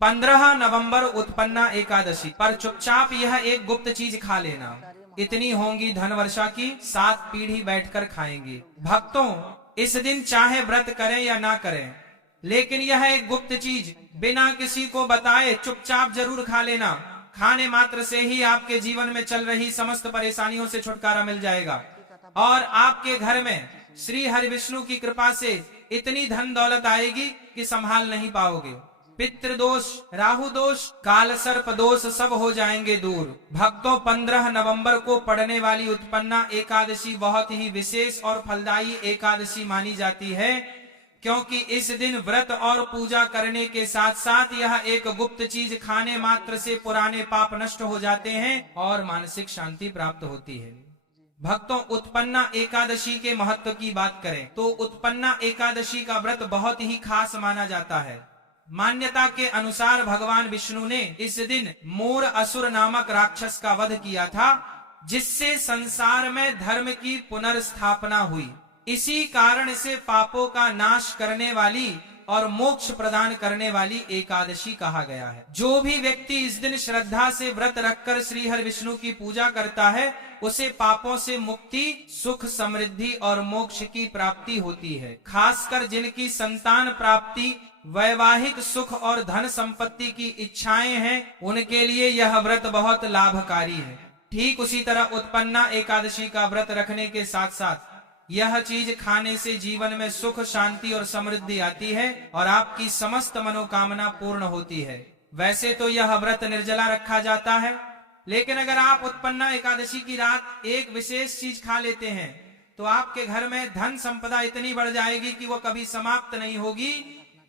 15 नवंबर उत्पन्ना एकादशी पर चुपचाप यह एक गुप्त चीज खा लेना। इतनी होंगी धन वर्षा की, 7 पीढ़ी बैठकर खाएंगी। भक्तों, इस दिन चाहे व्रत करें या ना करें, लेकिन यह एक गुप्त चीज बिना किसी को बताए चुपचाप जरूर खा लेना। खाने मात्र से ही आपके जीवन में चल रही समस्त परेशानियों से छुटकारा मिल जाएगा और आपके घर में श्री हरि विष्णु की कृपा से इतनी धन दौलत आएगी कि संभाल नहीं पाओगे। पितृदोष, राहु दोष, काल सर्प दोष सब हो जाएंगे दूर। भक्तों, 15 नवंबर को पड़ने वाली उत्पन्ना एकादशी बहुत ही विशेष और फलदायी एकादशी मानी जाती है, क्योंकि इस दिन व्रत और पूजा करने के साथ साथ यह एक गुप्त चीज खाने मात्र से पुराने पाप नष्ट हो जाते हैं और मानसिक शांति प्राप्त होती है। भक्तों, उत्पन्ना एकादशी के महत्व की बात करें तो उत्पन्ना एकादशी का व्रत बहुत ही खास माना जाता है। मान्यता के अनुसार भगवान विष्णु ने इस दिन मोर असुर नामक राक्षस का वध किया था, जिससे संसार में धर्म की पुनर्स्थापना हुई। इसी कारण से पापों का नाश करने वाली और मोक्ष प्रदान करने वाली एकादशी कहा गया है। जो भी व्यक्ति इस दिन श्रद्धा से व्रत रखकर श्री हरि विष्णु की पूजा करता है, उसे पापों से मुक्ति, सुख, समृद्धि और मोक्ष की प्राप्ति होती है। खासकर जिनकी संतान प्राप्ति, वैवाहिक सुख और धन संपत्ति की इच्छाएं हैं, उनके लिए यह व्रत बहुत लाभकारी है। ठीक उसी तरह उत्पन्ना एकादशी का व्रत रखने के साथ साथ यह चीज खाने से जीवन में सुख, शांति और समृद्धि आती है और आपकी समस्त मनोकामना पूर्ण होती है। वैसे तो यह व्रत निर्जला रखा जाता है, लेकिन अगर आप उत्पन्ना एकादशी की रात एक विशेष चीज खा लेते हैं तो आपके घर में धन संपदा इतनी बढ़ जाएगी कि वो कभी समाप्त नहीं होगी।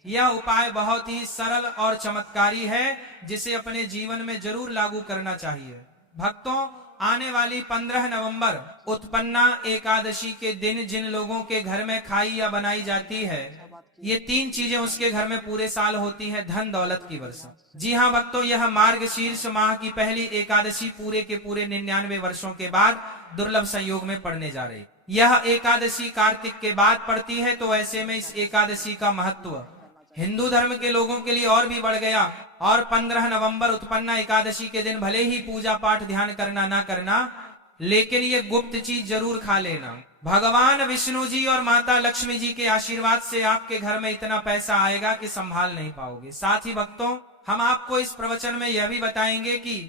यह उपाय बहुत ही सरल और चमत्कारी है, जिसे अपने जीवन में जरूर लागू करना चाहिए। भक्तों, आने वाली 15 नवंबर उत्पन्ना एकादशी के दिन जिन लोगों के घर में खाई या बनाई जाती है, ये 3 चीजें उसके घर में पूरे साल होती है। धन दौलत की वर्षा। जी हाँ भक्तों, यह मार्गशीर्ष माह की पहली एकादशी पूरे के पूरे 99 वर्षों के बाद दुर्लभ संयोग में पड़ने जा रही। यह एकादशी कार्तिक के बाद पड़ती है, तो ऐसे में इस एकादशी का महत्व हिंदू धर्म के लोगों के लिए और भी बढ़ गया। और 15 नवंबर उत्पन्ना एकादशी के दिन भले ही पूजा पाठ ध्यान करना ना करना, लेकिन ये गुप्त चीज जरूर खा लेना। भगवान विष्णु जी और माता लक्ष्मी जी के आशीर्वाद से आपके घर में इतना पैसा आएगा कि संभाल नहीं पाओगे। साथ ही भक्तों, हम आपको इस प्रवचन में यह भी बताएंगे कि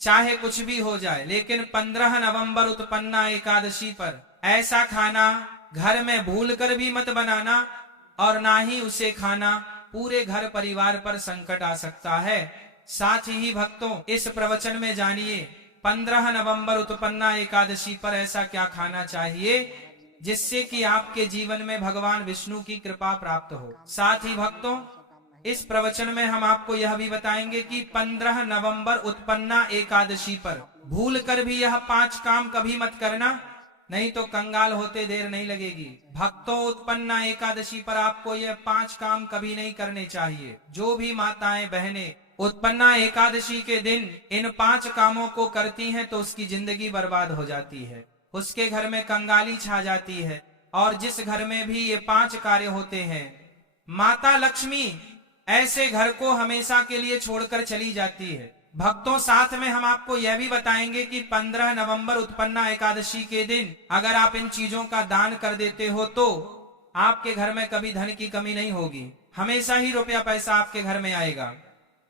चाहे कुछ भी हो जाए, लेकिन 15 नवंबर उत्पन्ना एकादशी पर ऐसा खाना घर में भूल कर भी मत बनाना और ना ही उसे खाना। पूरे घर परिवार पर संकट आ सकता है। साथ ही भक्तों, इस प्रवचन में जानिए 15 नवंबर उत्पन्ना एकादशी पर ऐसा क्या खाना चाहिए जिससे कि आपके जीवन में भगवान विष्णु की कृपा प्राप्त हो। साथ ही भक्तों, इस प्रवचन में हम आपको यह भी बताएंगे कि 15 नवंबर उत्पन्ना एकादशी पर भूल कर भी यह 5 काम कभी मत करना, नहीं तो कंगाल होते देर नहीं लगेगी। भक्तों, उत्पन्ना एकादशी पर आपको यह 5 काम कभी नहीं करने चाहिए। जो भी माताएं बहनें उत्पन्ना एकादशी के दिन इन 5 कामों को करती हैं तो उसकी जिंदगी बर्बाद हो जाती है, उसके घर में कंगाली छा जाती है। और जिस घर में भी ये 5 कार्य होते हैं, माता लक्ष्मी ऐसे घर को हमेशा के लिए छोड़कर चली जाती है। भक्तों, साथ में हम आपको यह भी बताएंगे कि 15 नवंबर उत्पन्ना एकादशी के दिन अगर आप इन चीजों का दान कर देते हो तो आपके घर में कभी धन की कमी नहीं होगी, हमेशा ही रुपया पैसा आपके घर में आएगा।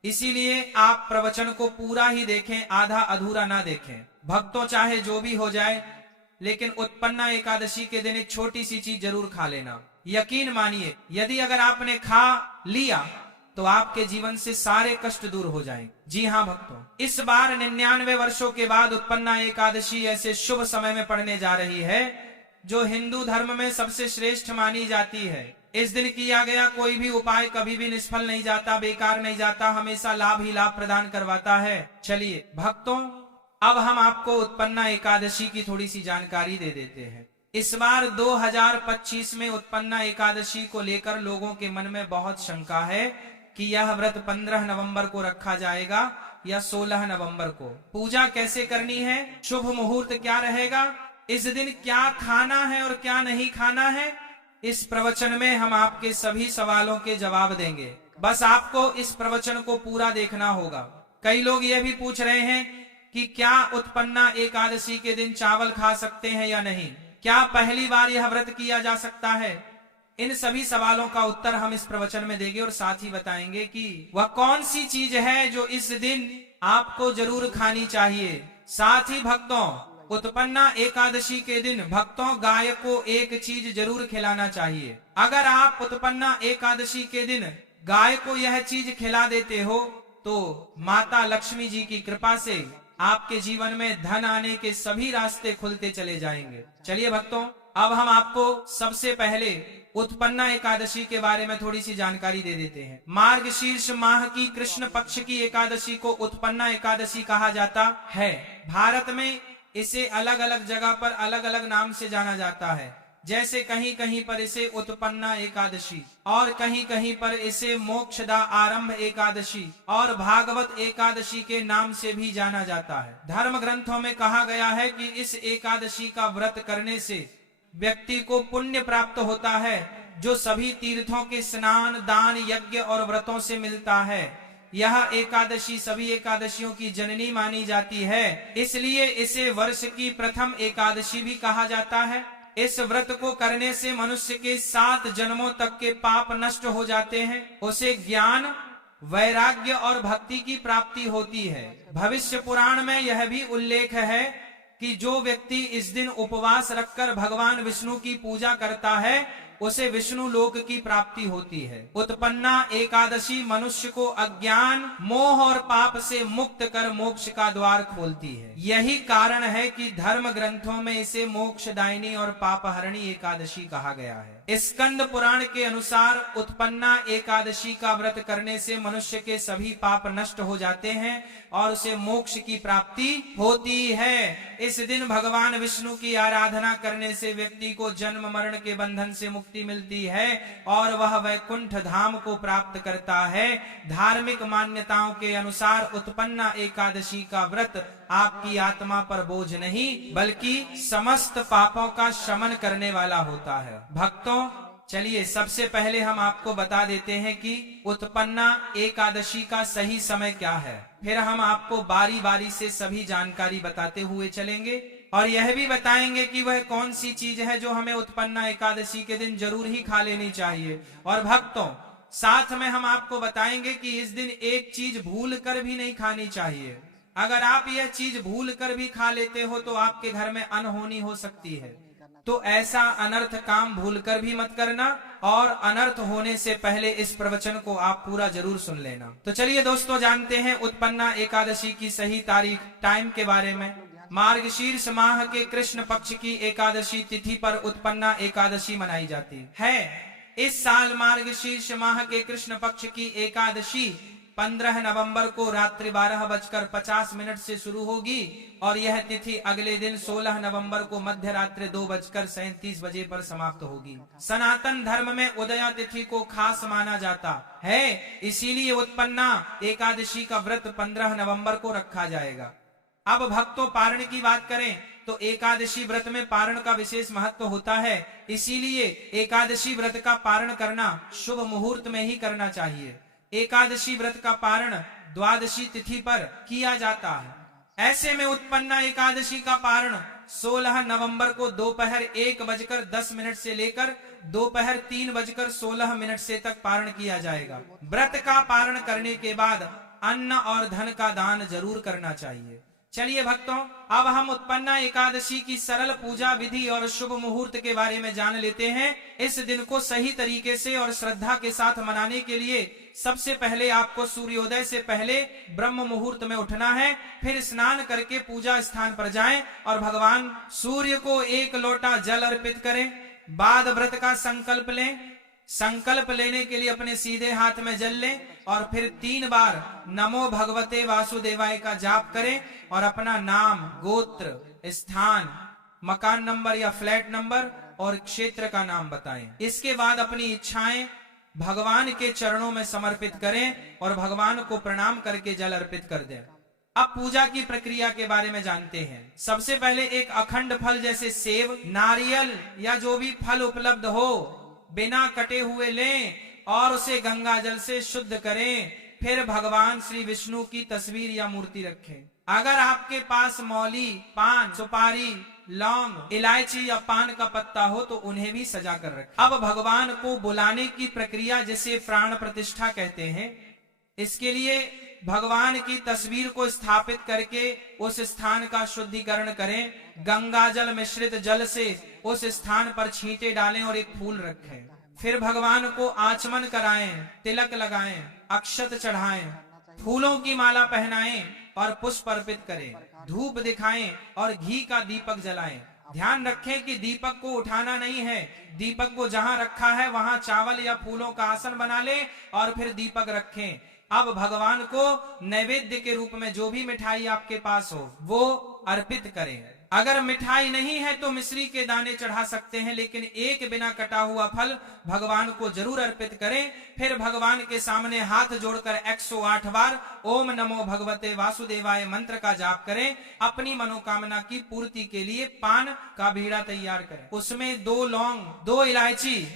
इसीलिए आप प्रवचन को पूरा ही देखें, आधा अधूरा ना देखें। भक्तों, चाहे जो भी हो जाए, लेकिन उत्पन्ना एकादशी के दिन एक छोटी सी चीज जरूर खा लेना। यकीन मानिए, यदि अगर आपने खा लिया तो आपके जीवन से सारे कष्ट दूर हो जाएंगे। जी हाँ भक्तों, इस बार 99 वर्षों के बाद उत्पन्ना एकादशी ऐसे शुभ समय में पड़ने जा रही है जो हिंदू धर्म में सबसे श्रेष्ठ मानी जाती है। इस दिन किया गया कोई भी उपाय कभी भी निष्फल नहीं जाता, बेकार नहीं जाता, हमेशा लाभ ही लाभ प्रदान करवाता है। चलिए भक्तों, अब हम आपको उत्पन्ना एकादशी की थोड़ी सी जानकारी दे देते हैं। इस बार 2025 में उत्पन्ना एकादशी को लेकर लोगों के मन में बहुत शंका है कि यह व्रत 15 नवंबर को रखा जाएगा या 16 नवंबर को। पूजा कैसे करनी है, शुभ मुहूर्त क्या रहेगा, इस दिन क्या खाना है और क्या नहीं खाना है, इस प्रवचन में हम आपके सभी सवालों के जवाब देंगे। बस आपको इस प्रवचन को पूरा देखना होगा। कई लोग यह भी पूछ रहे हैं कि क्या उत्पन्ना एकादशी के दिन चावल खा सकते हैं या नहीं, क्या पहली बार यह व्रत किया जा सकता है। इन सभी सवालों का उत्तर हम इस प्रवचन में देंगे और साथ ही बताएंगे कि वह कौन सी चीज है जो इस दिन आपको जरूर खानी चाहिए। साथ ही भक्तों, उत्पन्ना एकादशी के दिन भक्तों गाय को एक चीज जरूर खिलाना चाहिए। अगर आप उत्पन्ना एकादशी के दिन गाय को यह चीज खिला देते हो तो माता लक्ष्मी जी की कृपा से आपके जीवन में धन आने के सभी रास्ते खुलते चले जाएंगे। चलिए भक्तों, अब हम आपको सबसे पहले उत्पन्ना एकादशी के बारे में थोड़ी सी जानकारी दे देते हैं। मार्गशीर्ष माह की कृष्ण पक्ष की एकादशी को उत्पन्ना एकादशी कहा जाता है। भारत में इसे अलग अलग जगह पर अलग अलग नाम से जाना जाता है। जैसे कहीं कहीं पर इसे उत्पन्ना एकादशी और कहीं कहीं पर इसे मोक्षदा आरंभ एकादशी और भागवत एकादशी के नाम से भी जाना जाता है। धर्म ग्रंथों में कहा गया है कि इस एकादशी का व्रत करने से व्यक्ति को पुण्य प्राप्त होता है, जो सभी तीर्थों के स्नान, दान, यज्ञ और व्रतों से मिलता है। यह एकादशी सभी एकादशियों की जननी मानी जाती है, इसलिए इसे वर्ष की प्रथम एकादशी भी कहा जाता है। इस व्रत को करने से मनुष्य के 7 जन्मों तक के पाप नष्ट हो जाते हैं। उसे ज्ञान, वैराग्य और भक्ति की प्राप्ति होती है। भविष्य पुराण में यह भी उल्लेख है कि जो व्यक्ति इस दिन उपवास रखकर भगवान विष्णु की पूजा करता है उसे विष्णु लोक की प्राप्ति होती है। उत्पन्ना एकादशी मनुष्य को अज्ञान, मोह और पाप से मुक्त कर मोक्ष का द्वार खोलती है। यही कारण है कि धर्म ग्रंथों में इसे मोक्षदायिनी और पापहरणी एकादशी कहा गया है। स्कंद पुराण के अनुसार उत्पन्ना एकादशी का व्रत करने से मनुष्य के सभी पाप नष्ट हो जाते हैं और उसे मोक्ष की प्राप्ति होती है। इस दिन भगवान विष्णु की आराधना करने से व्यक्ति को जन्म मरण के बंधन से मुक्ति मिलती है और वह वैकुंठ धाम को प्राप्त करता है। धार्मिक मान्यताओं के अनुसार उत्पन्ना एकादशी का व्रत आपकी आत्मा पर बोझ नहीं बल्कि समस्त पापों का शमन करने वाला होता है। भक्तों, चलिए सबसे पहले हम आपको बता देते हैं कि उत्पन्ना एकादशी का सही समय क्या है। फिर हम आपको बारी बारी से सभी जानकारी बताते हुए चलेंगे और यह भी बताएंगे कि वह कौन सी चीज है जो हमें उत्पन्ना एकादशी के दिन जरूर ही खा लेनी चाहिए। और भक्तों, साथ में हम आपको बताएंगे कि इस दिन एक चीज भूल कर भी नहीं खानी चाहिए। अगर आप यह चीज भूल कर भी खा लेते हो तो आपके घर में अनहोनी हो सकती है। तो ऐसा अनर्थ काम भूलकर भी मत करना और अनर्थ होने से पहले इस प्रवचन को आप पूरा जरूर सुन लेना। तो चलिए दोस्तों, जानते हैं उत्पन्ना एकादशी की सही तारीख, टाइम के बारे में। मार्गशीर्ष माह के कृष्ण पक्ष की एकादशी तिथि पर उत्पन्ना एकादशी मनाई जाती है। इस साल मार्गशीर्ष माह के कृष्ण पक्ष की एकादशी 15 नवंबर को रात्रि 12:50 से शुरू होगी और यह तिथि अगले दिन 16 नवंबर को मध्य रात्रि 2:37 पर समाप्त होगी। सनातन धर्म में उदया तिथि को खास माना जाता है, इसीलिए उत्पन्ना एकादशी का व्रत 15 नवंबर को रखा जाएगा। अब भक्तों, पारण की बात करें तो एकादशी व्रत में पारण का विशेष महत्व होता है, इसीलिए एकादशी व्रत का पारण करना शुभ मुहूर्त में ही करना चाहिए। एकादशी व्रत का पारण द्वादशी तिथि पर किया जाता है। ऐसे में उत्पन्ना एकादशी का पारण 16 नवंबर को दोपहर 1:10 से लेकर दोपहर 3:16 से तक पारण किया जाएगा। व्रत का पारण करने के बाद अन्न और धन का दान जरूर करना चाहिए। चलिए भक्तों, अब हम उत्पन्ना एकादशी की सरल पूजा विधि और शुभ मुहूर्त के बारे में जान लेते हैं। इस दिन को सही तरीके से और श्रद्धा के साथ मनाने के लिए सबसे पहले आपको सूर्योदय से पहले ब्रह्म मुहूर्त में उठना है। फिर स्नान करके पूजा स्थान पर जाएं और भगवान सूर्य को 1 लोटा जल अर्पित करें। बाद व्रत का संकल्प लें। संकल्प लेने के लिए अपने सीधे हाथ में जल लें और फिर 3 बार नमो भगवते वासुदेवाय का जाप करें और अपना नाम, गोत्र, स्थान, मकान नंबर या फ्लैट नंबर और क्षेत्र का नाम बताएं। इसके बाद अपनी इच्छाएं भगवान के चरणों में समर्पित करें और भगवान को प्रणाम करके जल अर्पित कर दें। अब पूजा की प्रक्रिया के बारे में जानते हैं। सबसे पहले एक अखंड फल जैसे सेब, नारियल या जो भी फल उपलब्ध हो बिना कटे हुए लें और उसे गंगा जल से शुद्ध करें। फिर भगवान श्री विष्णु की तस्वीर या मूर्ति रखें। अगर आपके पास मौली, पान, सुपारी, लौंग, इलायची या पान का पत्ता हो तो उन्हें भी सजा कर रखें। अब भगवान को बुलाने की प्रक्रिया जिसे प्राण प्रतिष्ठा कहते हैं, इसके लिए भगवान की तस्वीर को स्थापित करके उस स्थान का शुद्धिकरण करें। गंगा जल मिश्रित जल से उस स्थान पर छींटे डालें और एक फूल रखें। फिर भगवान को आचमन कराएं, तिलक लगाएं, अक्षत चढ़ाएं, फूलों की माला पहनाएं और पुष्प अर्पित करें, धूप दिखाएं और घी का दीपक जलाएं। ध्यान रखें कि दीपक को उठाना नहीं है। दीपक को जहां रखा है वहां चावल या फूलों का आसन बना लें और फिर दीपक रखें। अब भगवान को नैवेद्य के रूप में जो भी मिठाई आपके पास हो वो अर्पित करें। अगर मिठाई नहीं है तो मिश्री के दाने चढ़ा सकते हैं, लेकिन एक बिना कटा हुआ फल भगवान को जरूर अर्पित करें। फिर भगवान के सामने हाथ जोड़कर 108 बार ओम नमो भगवते वासुदेवाय मंत्र का जाप करें। अपनी मनोकामना की पूर्ति के लिए पान का बीड़ा तैयार करें, उसमें 2 लौंग, 2 इलायची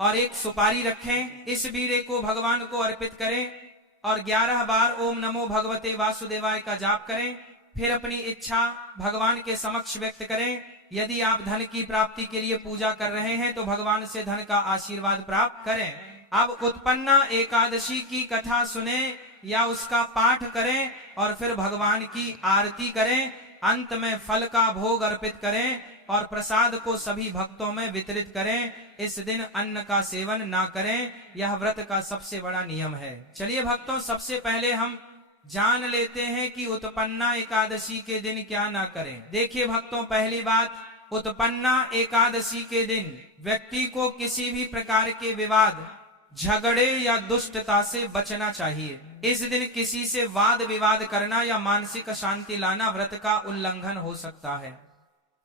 और 1 सुपारी रखें। इस बीड़े को भगवान को अर्पित करें और 11 बार ओम नमो भगवते वासुदेवाय का जाप करें। फिर अपनी इच्छा भगवान के समक्ष व्यक्त करें। यदि आप धन की प्राप्ति के लिए पूजा कर रहे हैं तो भगवान से धन का आशीर्वाद प्राप्त करें। अब उत्पन्ना एकादशी की कथा सुने या उसका पाठ करें और फिर भगवान की आरती करें। अंत में फल का भोग अर्पित करें और प्रसाद को सभी भक्तों में वितरित करें। इस दिन अन्न का सेवन ना करें, यह व्रत का सबसे बड़ा नियम है। चलिए भक्तों, सबसे पहले हम जान लेते हैं कि उत्पन्ना एकादशी के दिन क्या ना करें। देखिए भक्तों, पहली बात, उत्पन्ना एकादशी के दिन व्यक्ति को किसी भी प्रकार के विवाद, झगड़े या दुष्टता से बचना चाहिए। इस दिन किसी से वाद विवाद करना या मानसिक अशांति लाना व्रत का उल्लंघन हो सकता है।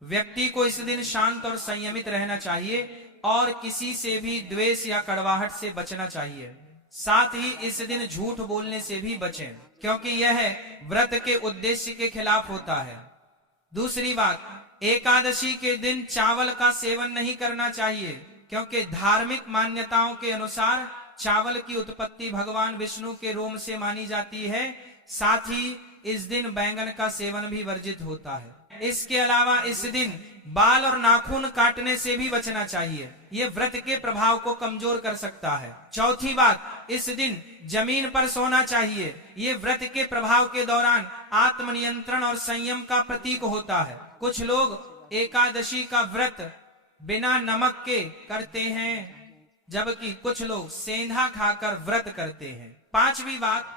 व्यक्ति को इस दिन शांत और संयमित रहना चाहिए और किसी से भी द्वेष या कड़वाहट से बचना चाहिए। साथ ही इस दिन झूठ बोलने से भी बचें, क्योंकि यह व्रत के उद्देश्य के खिलाफ होता है। दूसरी बात, एकादशी के दिन चावल का सेवन नहीं करना चाहिए, क्योंकि धार्मिक मान्यताओं के अनुसार चावल की उत्पत्ति भगवान विष्णु के रोम से मानी जाती है। साथ ही इस दिन बैंगन का सेवन भी वर्जित होता है। इसके अलावा इस दिन बाल और नाखून काटने से भी बचना चाहिए, ये व्रत के प्रभाव को कमजोर कर सकता है। चौथी बात, इस दिन जमीन पर सोना चाहिए, ये व्रत के प्रभाव के दौरान आत्मनियंत्रण और संयम का प्रतीक होता है। कुछ लोग एकादशी का व्रत बिना नमक के करते हैं, जबकि कुछ लोग सेंधा खाकर व्रत करते हैं। पांचवी बात,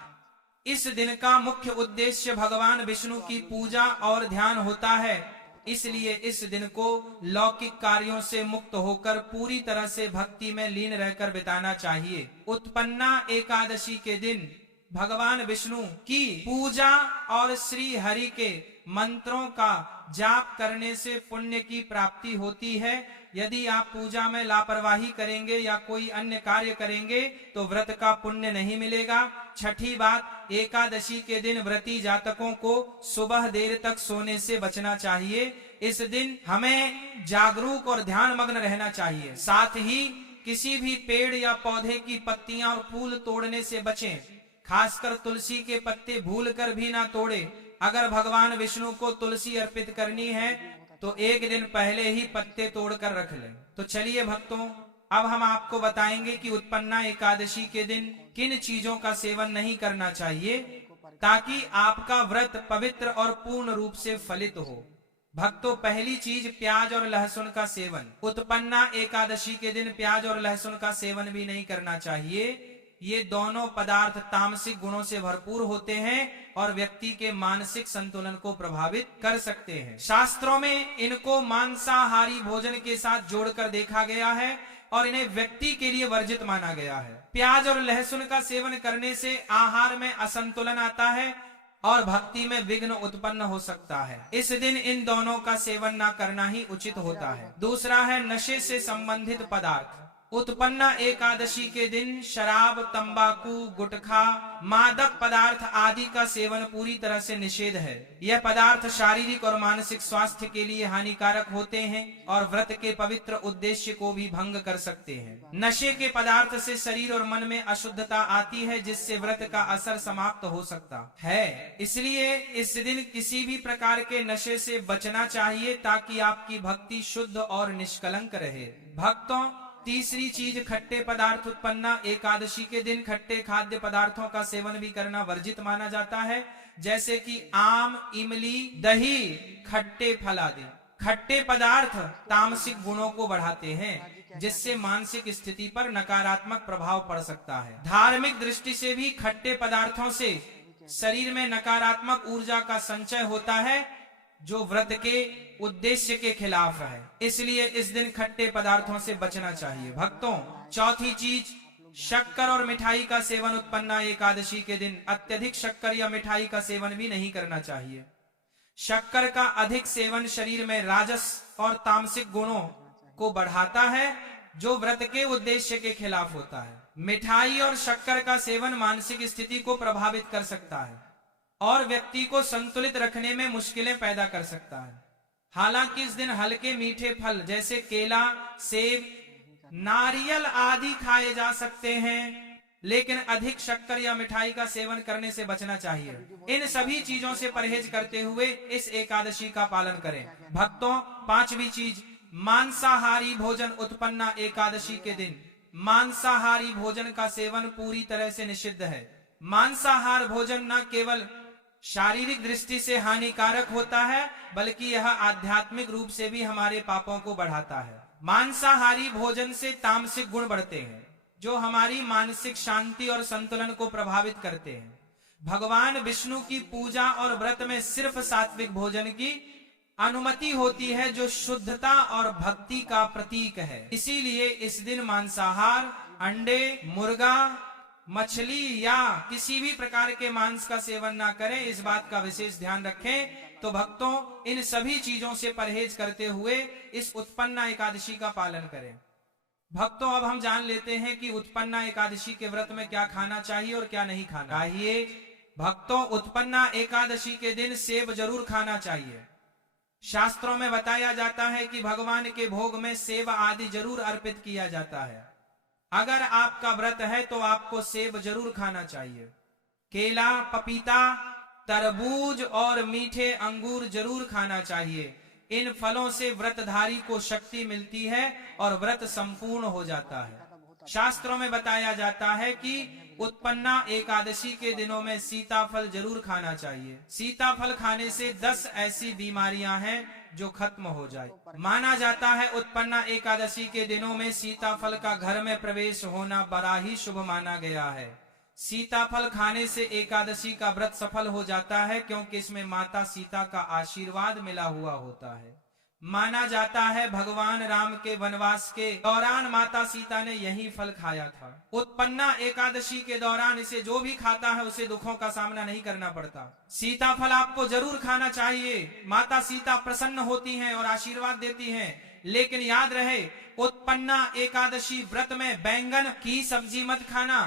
इस दिन का मुख्य उद्देश्य भगवान विष्णु की पूजा और ध्यान होता है, इसलिए इस दिन को लौकिक कार्यों से मुक्त होकर पूरी तरह से भक्ति में लीन रहकर बिताना चाहिए। उत्पन्ना एकादशी के दिन भगवान विष्णु की पूजा और श्री हरि के मंत्रों का जाप करने से पुण्य की प्राप्ति होती है। यदि आप पूजा में लापरवाही करेंगे या कोई अन्य कार्य करेंगे तो व्रत का पुण्य नहीं मिलेगा। छठी बात, एकादशी के दिन व्रती जातकों को सुबह देर तक सोने से बचना चाहिए। इस दिन हमें जागरूक और ध्यान मग्न रहना चाहिए। साथ ही किसी भी पेड़ या पौधे की पत्तियां और फूल तोड़ने से बचें, खासकर तुलसी के पत्ते भूलकर भी ना तोड़े। अगर भगवान विष्णु को तुलसी अर्पित करनी है तो एक दिन पहले ही पत्ते तोड़कर रख लें। तो चलिए भक्तों, अब हम आपको बताएंगे कि उत्पन्ना एकादशी के दिन किन चीजों का सेवन नहीं करना चाहिए ताकि आपका व्रत पवित्र और पूर्ण रूप से फलित हो। भक्तों, पहली चीज प्याज और लहसुन का सेवन। उत्पन्ना एकादशी के दिन प्याज और लहसुन का सेवन भी नहीं करना चाहिए। ये दोनों पदार्थ तामसिक गुणों से भरपूर होते हैं और व्यक्ति के मानसिक संतुलन को प्रभावित कर सकते हैं। शास्त्रों में इनको मांसाहारी भोजन के साथ जोड़कर देखा गया है और इन्हें व्यक्ति के लिए वर्जित माना गया है। प्याज और लहसुन का सेवन करने से आहार में असंतुलन आता है और भक्ति में विघ्न उत्पन्न हो सकता है। इस दिन इन दोनों का सेवन न करना ही उचित होता है। दूसरा है नशे से संबंधित पदार्थ। उत्पन्ना एकादशी के दिन शराब, तंबाकू, गुटखा, मादक पदार्थ आदि का सेवन पूरी तरह से निषेध है। यह पदार्थ शारीरिक और मानसिक स्वास्थ्य के लिए हानिकारक होते हैं और व्रत के पवित्र उद्देश्य को भी भंग कर सकते हैं। नशे के पदार्थ से शरीर और मन में अशुद्धता आती है, जिससे व्रत का असर समाप्त हो सकता है। इसलिए इस दिन किसी भी प्रकार के नशे से बचना चाहिए ताकि आपकी भक्ति शुद्ध और निष्कलंक रहे। भक्तों, तीसरी चीज खट्टे पदार्थ। उत्पन्ना एकादशी के दिन खट्टे खाद्य पदार्थों का सेवन भी करना वर्जित माना जाता है, जैसे कि आम, इमली, दही, खट्टे फल आदि। खट्टे पदार्थ तामसिक गुणों को बढ़ाते हैं, जिससे मानसिक स्थिति पर नकारात्मक प्रभाव पड़ सकता है। धार्मिक दृष्टि से भी खट्टे पदार्थों से शरीर में नकारात्मक ऊर्जा का संचय होता है, जो व्रत के उद्देश्य के खिलाफ है। इसलिए इस दिन खट्टे पदार्थों से बचना चाहिए। भक्तों, चौथी चीज शक्कर और मिठाई का सेवन। उत्पन्ना एकादशी के दिन अत्यधिक शक्कर या मिठाई का सेवन भी नहीं करना चाहिए। शक्कर का अधिक सेवन शरीर में राजस और तामसिक गुणों को बढ़ाता है, जो व्रत के उद्देश्य के खिलाफ होता है। मिठाई और शक्कर का सेवन मानसिक स्थिति को प्रभावित कर सकता है और व्यक्ति को संतुलित रखने में मुश्किलें पैदा कर सकता है। हालांकि इस दिन हल्के मीठे फल जैसे केला, सेब, नारियल आदि खाए जा सकते हैं, लेकिन अधिक शक्कर या मिठाई का सेवन करने से बचना चाहिए। इन सभी चीजों से परहेज करते हुए इस एकादशी का पालन करें। भक्तों, पांचवी चीज मांसाहारी भोजन। उत्पन्ना एकादशी के दिन मांसाहारी भोजन का सेवन पूरी तरह से निषिद्ध है। मांसाहार भोजन न केवल शारीरिक दृष्टि से हानिकारक होता है, बल्कि यह आध्यात्मिक रूप से भी हमारे पापों को बढ़ाता है। मांसाहारी भोजन से तामसिक गुण बढ़ते हैं, जो हमारी मानसिक शांति और संतुलन को प्रभावित करते हैं। भगवान विष्णु की पूजा और व्रत में सिर्फ सात्विक भोजन की अनुमति होती है, जो शुद्धता और भक्ति का प्रतीक है। इसीलिए इस दिन मांसाहार, अंडे, मुर्गा, मछली या किसी भी प्रकार के मांस का सेवन ना करें, इस बात का विशेष ध्यान रखें। तो भक्तों, इन सभी चीजों से परहेज करते हुए इस उत्पन्ना एकादशी का पालन करें। भक्तों, अब हम जान लेते हैं कि उत्पन्ना एकादशी के व्रत में क्या खाना चाहिए और क्या नहीं खाना चाहिए। भक्तों, उत्पन्ना एकादशी के दिन सेब जरूर खाना चाहिए। शास्त्रों में बताया जाता है कि भगवान के भोग में सेब आदि जरूर अर्पित किया जाता है। अगर आपका व्रत है तो आपको सेब जरूर खाना चाहिए। केला, पपीता, तरबूज और मीठे अंगूर जरूर खाना चाहिए। इन फलों से व्रतधारी को शक्ति मिलती है और व्रत संपूर्ण हो जाता है। शास्त्रों में बताया जाता है कि उत्पन्ना एकादशी के दिनों में सीताफल जरूर खाना चाहिए। सीताफल खाने से 10 ऐसी बीमारियां हैं जो खत्म हो जाए। माना जाता है उत्पन्ना एकादशी के दिनों में सीताफल का घर में प्रवेश होना बड़ा ही शुभ माना गया है। सीताफल खाने से एकादशी का व्रत सफल हो जाता है, क्योंकि इसमें माता सीता का आशीर्वाद मिला हुआ होता है। माना जाता है भगवान राम के वनवास के दौरान माता सीता ने यही फल खाया था। उत्पन्ना एकादशी के दौरान इसे जो भी खाता है उसे दुखों का सामना नहीं करना पड़ता। सीताफल आपको जरूर खाना चाहिए। माता सीता प्रसन्न होती हैं और आशीर्वाद देती हैं। लेकिन याद रहे, उत्पन्ना एकादशी व्रत में बैंगन की सब्जी मत खाना।